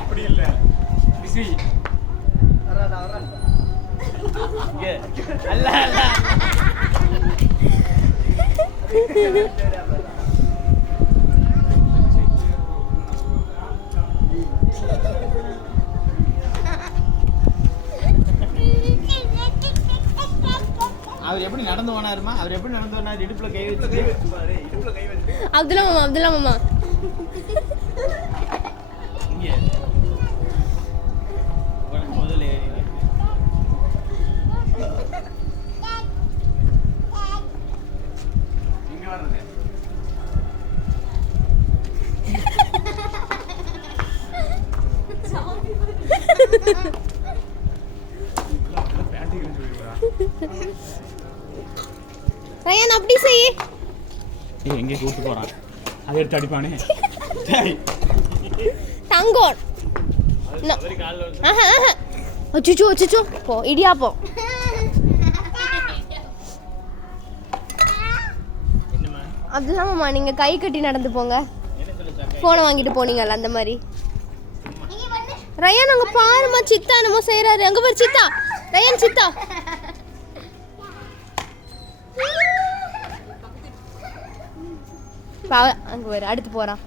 அப்படி இல்ல பிஸி அல்ல அல்ல அவர் எப்படி நடந்து போனாருமா? அவர் எப்படி நடந்து போனார்? இடுப்புல கை வச்சு பாரு. இடுப்புல கை வச்சு அப்துல்லா மாமா இங்க முதல்ல இங்க வரது ரயான் அப்படி செய். எங்கே கூட்டு போறான்? அதை எடுத்து அடிப்பானே. தங்கோன் அச்சுச்சோ போ இடியாப்போ. அப்துல்லா மாமா நீங்க கை கட்டி நடந்து போங்க. போனை வாங்கிட்டு போனீங்கல்ல அந்த மாதிரி. ரயான் அங்க பாருமா, சித்தா என்னமோ செய்யறாரு. அங்க பாரு சித்தா. ரயான் சித்தா அங்க வர அடுத்து போறான்.